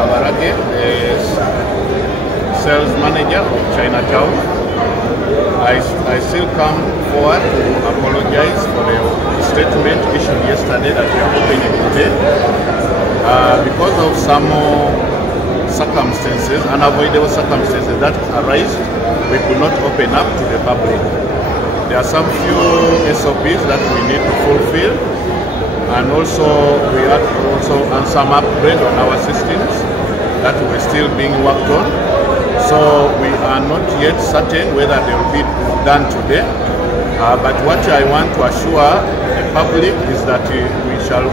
Kabarage, the sales manager of Chinatown. I still come forward to apologize for the statement issued yesterday that we are opening today. Because of some circumstances, unavoidable circumstances that arise, we could not open up to the public. There are some few SOPs that we need to fulfill, and also we have some upgrade on our systems that we're still being worked on. So we are not yet certain whether they will be done today. But what I want to assure the public is that we shall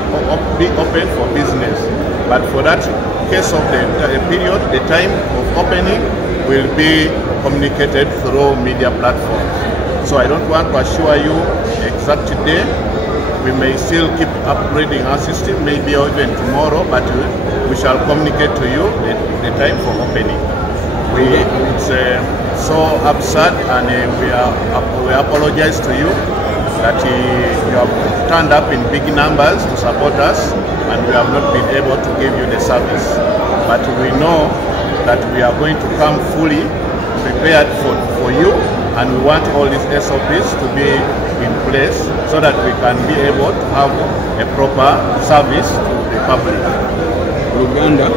be open for business. But for that case of the period, the time of opening will be communicated through media platforms. So I don't want to assure you exact day. We may still keep upgrading our system, maybe even tomorrow, but we shall communicate to you the time for opening. It's so absurd, and we apologize to you that you have turned up in big numbers to support us, and we have not been able to give you the service. But we know that we are going to come fully prepared for you, and we want all these SOPs to be in place so that we can be able to have a proper service to the public. Uganda.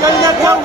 Chinatown.